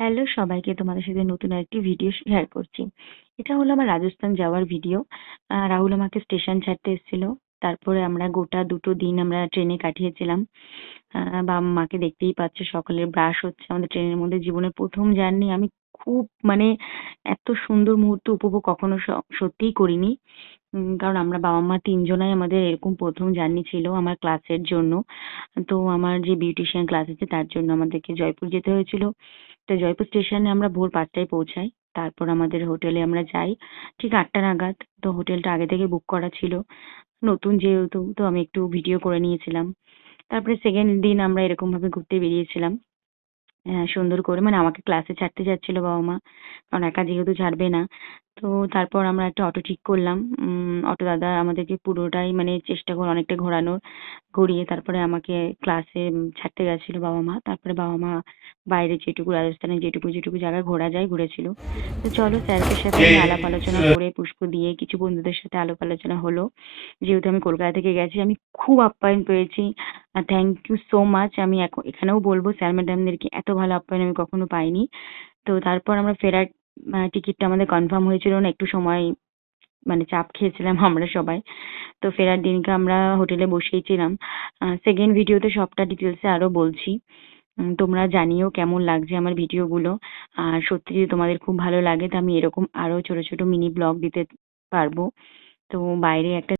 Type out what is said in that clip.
Hello সবাইকে, তোমাদের সাথে নতুন আরেকটি ভিডিও শেয়ার করছি। এটা হলো আমার রাজস্থান যাওয়ার ভিডিও। রাহুল আমাকে স্টেশন ছাড়তে এসেছিল। তারপরে আমরা গোটা ২ টো দিন আমরা ট্রেনে কাটিয়েছিলাম। বাবা-মাকে দেখতেই পাচ্ছ, সকালের ব্রাশ হচ্ছে আমাদের ট্রেনের মধ্যে। জীবনের ১ম জার্নি। আমি খুব মানে এত সুন্দর মুহূর্ত উপভোগ কখনো সত্যিই করিনি। কারণ আমরা বাবা-মা ৩ জনাই আমাদের এরকম ১ম জার্নি ছিল আমার ক্লাসের জন্য। তো আমার যে বিউটিশিয়ান ক্লাস আছে তার জন্য আমাদেরকে জয়পুর যেতে হয়েছিল। তো জয়পুর স্টেশনে আমরা ভোর ৫ টায় পৌঁছাই। তারপর আমাদের হোটেলে আমরা যাই ঠিক ৮ টা নাগাদ। তো হোটেলটা আগে থেকে বুক করা ছিল। নতুন যেহেতু তো আমি একটু ভিডিও করে নিয়েছিলাম। তারপরে 2nd দিন আমরা এরকমভাবে ঘুরতে বেরিয়েছিলাম। সুন্দর করে মানে আমাকে ক্লাসে ছাড়তে যাচ্ছিল বাবা-মা। কারণ একা যেহেতু ছাড়বে না। তো তারপর আমরা একটা অটো ঠিক করলাম। অটো দাদা আমাদেরকে পুরোটাই মানে চেষ্টা করে অনেকটা ঘোরানোর। ঘুরিয়ে তারপরে আমাকে ক্লাসে ছাড়তে গেছিল বাবা-মা। তারপরে বাবা-মা বাইরে যেটুকু রাজস্থানে যেটুকু জায়গা ঘোরা যায় ঘুরেছিল। তো চলো স্যারদের সাথে আমি আলাপ আলোচনা করে পুষ্প দিয়ে কিছু বন্ধুদের সাথে আলাপ আলোচনা হলো। যেহেতু আমি কলকাতা থেকে গেছি, আমি খুব আপ্যায়ন পেয়েছি। Thank you so much. আমি এখানেও বলব স্যার ম্যাডামদেরকে, এত ভালো আপ্যায়ন আমি কখনো পাইনি। তো তারপর আমরা ফেরার টিকিটটা আমাদের কনফার্ম হয়েছিল না। একটু সময় মানে চাপ খেয়েছিলাম আমরা সবাই। তো ফেরার দিনকে আমরা হোটেলে বসেই ছিলাম। 2nd ভিডিওতে সবটা ডিটেইলসে আরো বলছি। তোমরা জানিও কেমন লাগছে আমার ভিডিওগুলো। আর সত্যি যদি তোমাদের খুব ভালো লাগে তো আমি এরকম আরো ছোট, ছোট মিনি ব্লগ দিতে পারবো। তো বাইরে একটা